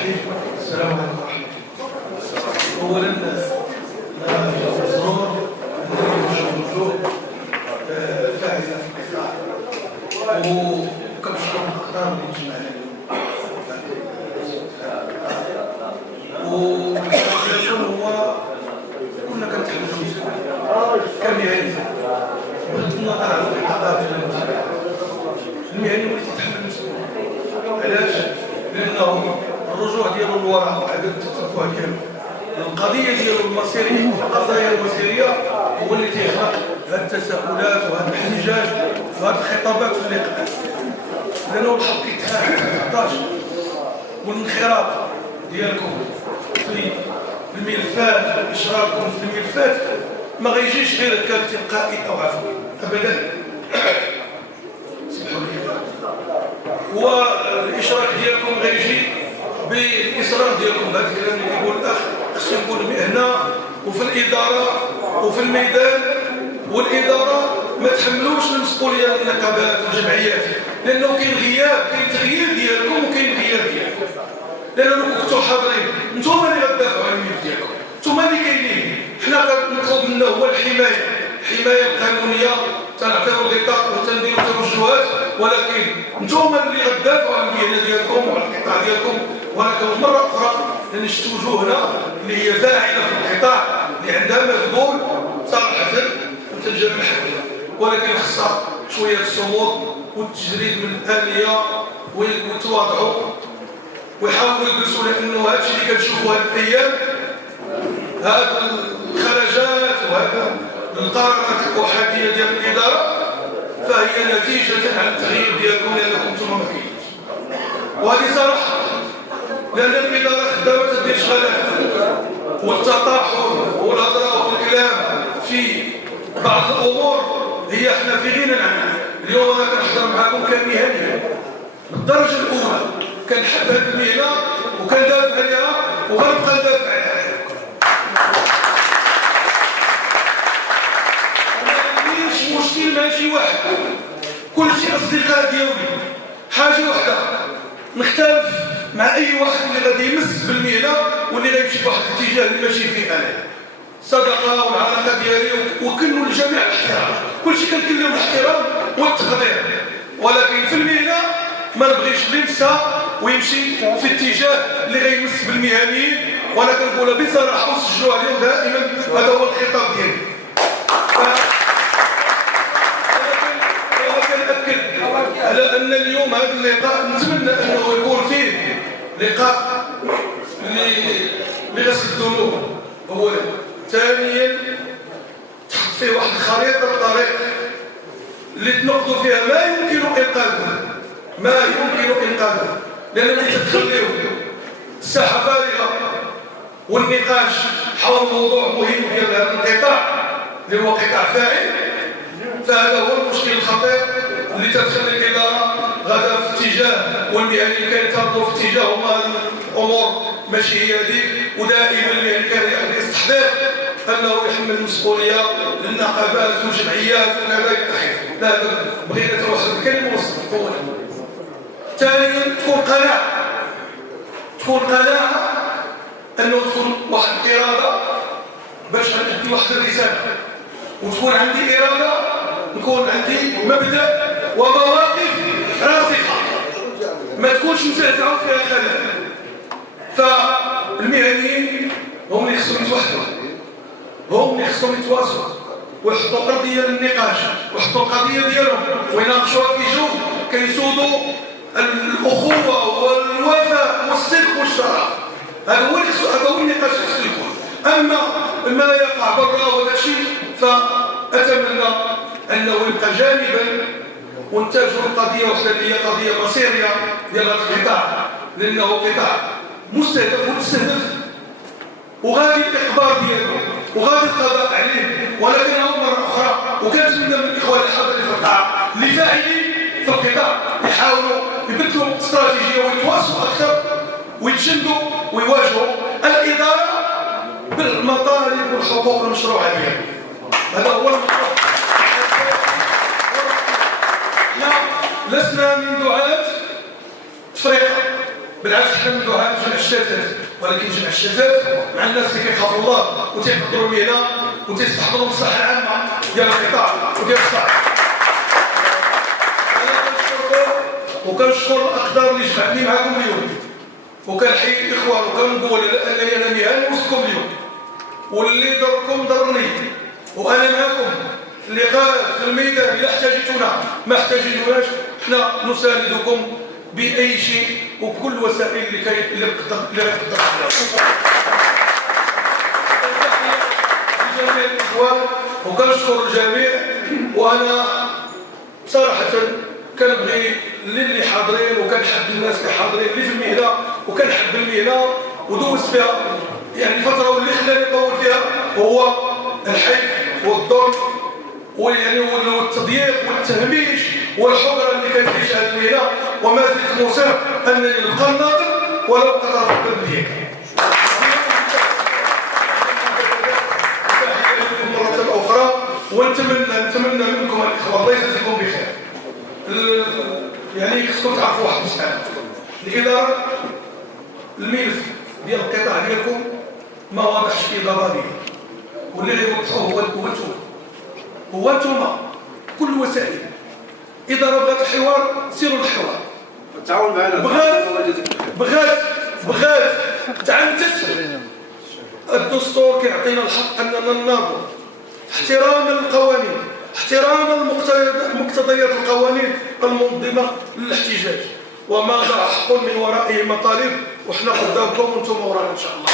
الرحيم. السلام عليكم ورحمة الله. أولا مسرور وجوه فاعلة وكنشكر الأقدار اللي تجمعنا اليوم. هو كنا كنتحدثوا كمهني بغض النظر على القضايا المهني اللي تتحمل المسؤولية. علاش؟ لأنه الرجوع ديالو للوراء وعدم التتبع ديالو القضية ديالو المصيرية والقضايا المصيرية هو اللي تيخلق هذه التساؤلات وهذه الاحتجاج وهذه الخطابات في اللقاء. لأنه الحق كيتحال 19 والانخراط ديالكم في الملفات وإشراككم في الملفات ما غيجيش غير هكا تلقائي أو عفوي أبدا. سمحوا لي. والإشراك ديالكم غيجي بالإصرار ديالكم. هذا الكلام اللي كيقول الأخ خصو يكون مهنة وفي الإدارة وفي الميدان، والإدارة ما تحملوش المسؤولية للنقابات والجمعيات، لأنه كاين غياب، كاين تغيير ديالكم وكاين غياب ديالكم. لأنه كنتو حاضرين، نتوما اللي غتدافعوا على الملف ديالكم، نتوما اللي كاينين. حنا كنطلب منا هو الحماية القانونية، تنعطيو الغطاء وتنديروا توجهات، ولكن نتوما اللي غتدافعوا على المهنة ديالكم وعلى القطاع ديالكم. ولكن مرة أخرى لأن شفتوا وجوهنا اللي هي فاعلة في القطاع اللي عندها مفعول صراحة وتنجرح عليها، ولكن خصها شوية الصمود والتجريد من الآلية ويتواضعوا ويحاولوا يدرسوا، لأنه هذا الشيء اللي كنشوفوا هذه الأيام، هذه الخرجات وهذه القرارات الأحادية ديال الإدارة فهي نتيجة عن التغيير ديالكم، لأنكم انتم ما كاينينش. وهذه صراحة، لأن الإدارة خدامة تدير شغلات، والتطاحن والهضرة والكلام في بعض الأمور هي احنا في غنى عنها. اليوم أنا كنحضر معكم كمهني بالدرجة الأولى، كنحب هذه المهنة وكندافع عليها وغنبقى ندافع عليها. ما عنديش مشكل مع شي واحد، كل شيء أصدقاء ديالي. حاجة وحدة، نختلف مع أي واحد اللي غادي يمس في المهنة واللي غيمشي في واحد الاتجاه اللي ماشي فيه أنا. صدقة والعلاقة ديالي وكنوا لجميع الاحترام، كل شيء كنكلم الاحترام والتقدير، ولكن في المهنة ما نبغيش اللي يمسها ويمشي في اتجاه اللي غيمس بالمهنيين. وانا كنقولها بصراحة وسجلوا عليهم دائما، هذا هو الخطاب ديالي. ولكن أكد على أن اليوم هذا اللقاء نتمنى أنه يكون فيه لقاء لغسل الذنوب أولا. ثانيا تحط فيه واحد الخريطة الطريق اللي تنقضوا فيها ما يمكن إنقاذه، لأن اللي تتخليه الساحة فارغة والنقاش حول موضوع مهم ديال هذا القطاع اللي هو قطاع فاعل، فهذا هو المشكل الخطير اللي تدخل الإدارة غدا في اتجاه، والمهني كينتظروا في اتجاه هما الأمور ماشي هي هذيك. ودائما المهني كان يستحضر أنه يحمل المسؤولية للنقابات والجمعيات وكذا. لا بغينا تروح الكلمة وسط القوة. ثانيا تكون قناعة أنه تكون واحد الإرادة باش غندي واحد الرسالة، وتكون عندي إرادة، نكون عندي مبدأ ومواقف راسخة ما تكونش مزعزعة فيها خلل. فالمهنيين هم اللي خصهم يتوحدوا، هم اللي خصهم يتواصلوا ويحطوا قضية للنقاش ويحطوا القضية ديالهم ويناقشوها في جو كيسودوا الأخوة والوفاء والصدق والشرف. هذا هو النقاش اللي خصو يكون. أما ما يقع برا ولا شيء فأتمنى أنه يبقى جانبا وانتاجوا القضية وحدة اللي هي قضية مصيرية ديال هذا القطاع، لأنه قطاع مستهدف ومستهدف وغادي الإقبال ديالو وغادي القضاء عليه. ولكن مرة أخرى وكنتمنى من الإخوان الحاضرين في القطاع اللي فاعلين في القطاع يحاولوا يبدلوا استراتيجية ويتواصلوا أكثر ويتجندوا ويواجهوا الإدارة بالمطالب والحقوق المشروعة ديالها. هذا هو المطلوب. لسنا من دعاة تفرقة بالعكس حنا ندوها جمع الشتات، ولكن جمع الشتات مع الناس اللي كيخافوا الله وتيقدروا المهنه وتيستحضروا المصلحه العامه ديال القطاع وديال الصحه. وكنشكر الاقدار اللي جمعني معكم اليوم، وكنحيي الاخوان وكنقول انني انا مهني وسطكم اليوم، واللي ضركم ضرني، وانا معكم في اللقاءات في الميدان. اذا احتاجتونا ما احتاجتوناش حنا نساندكم باي شيء وبكل الوسائل اللي غتقدر جميع الاخوان، وكنشكر الجميع. وانا صراحه كنبغي اللي حاضرين وكنحب الناس اللي حاضرين اللي في المهنه وكنحب المهنه ودوز فيها يعني الفتره واللي خلاني نطول فيها هو الحيف والظلم ويعني والتضييق والتهميش والحقره اللي كانت في هذه المهنه، وما زلت مصر انني نبقى الناظر ولو قطر في البلديه. مرة أخرى ونتمنى منكم الإخوة الله يجزيكم بخير. يعني خصكم تعرفوا واحد المسألة، الإدارة الملف ديال القطاع ديالكم ما واضحش في إدارة واللي غيوضحوه هو نتوما كل الوسائل. إدارة بغات الحوار سيروا الحوار، تعاون معنا. بغات تعنتت الدستور كيعطينا الحق اننا نناظر احتراما للقوانين، احتراما لمقتضيات القوانين المنظمه للاحتجاج، وما ضاع حق من ورائه مطالب، وحنا قدامكم وانتم ورانا ان شاء الله.